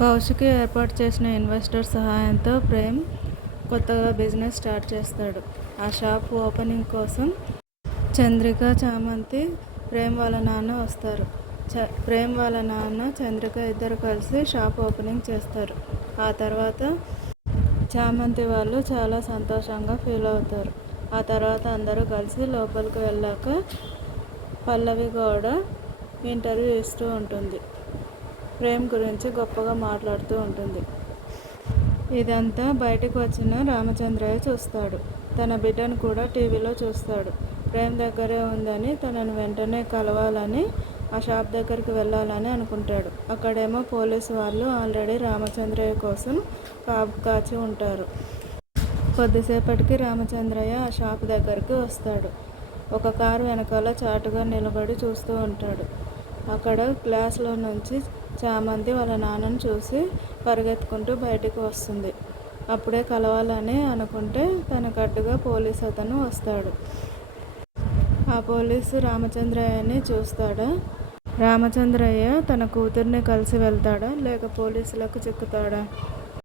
కౌశిక్ ఏర్పాటు చేసిన ఇన్వెస్టర్ సహాయంతో ప్రేమ్ కొత్తగా బిజినెస్ స్టార్ట్ చేస్తాడు. ఆ షాప్ ఓపెనింగ్ కోసం చంద్రిక, చామంతి, ప్రేమ్ వాళ్ళ నాన్న వస్తారు. ప్రేమ్ వాళ్ళ నాన్న, చంద్రిక ఇద్దరు కలిసి షాప్ ఓపెనింగ్ చేస్తారు. ఆ తర్వాత చామంతి వాళ్ళు చాలా సంతోషంగా ఫీల్ అవుతారు. ఆ తర్వాత అందరూ కలిసి లోపలికి వెళ్ళాక పల్లవి గౌడ ఇంటర్వ్యూ ఇస్తూ ఉంటుంది. ప్రేమ్ గురించి గొప్పగా మాట్లాడుతూ ఉంటుంది. ఇదంతా బయటకు వచ్చిన రామచంద్రయ్య చూస్తాడు. తన బిడ్డను కూడా టీవీలో చూస్తాడు. ప్రేమ్ దగ్గరే ఉందని, తనను వెంటనే కలవాలని, ఆ షాప్ దగ్గరికి వెళ్ళాలని అనుకుంటాడు. అక్కడేమో పోలీసు వాళ్ళు ఆల్రెడీ రామచంద్రయ్య కోసం కాచి ఉంటారు. కొద్దిసేపటికి రామచంద్రయ్య ఆ షాప్ దగ్గరికి వస్తాడు. ఒక కారు వెనకాల చాటుగా నిలబడి చూస్తూ ఉంటాడు. అక్కడ గ్లాస్లో నుంచి చామంతి వాళ్ళ నాన్నను చూసి పరిగెత్తుకుంటూ బయటికి వస్తుంది. అప్పుడే కలవాలని అనుకుంటే తనకు అడ్డుగా పోలీసు అతను వస్తాడు. ఆ పోలీసు రామచంద్రయ్యని చూస్తాడా? రామచంద్రయ్య తన కూతుర్ని కలిసి వెళ్తాడా లేక పోలీసులకు చిక్కుతాడా?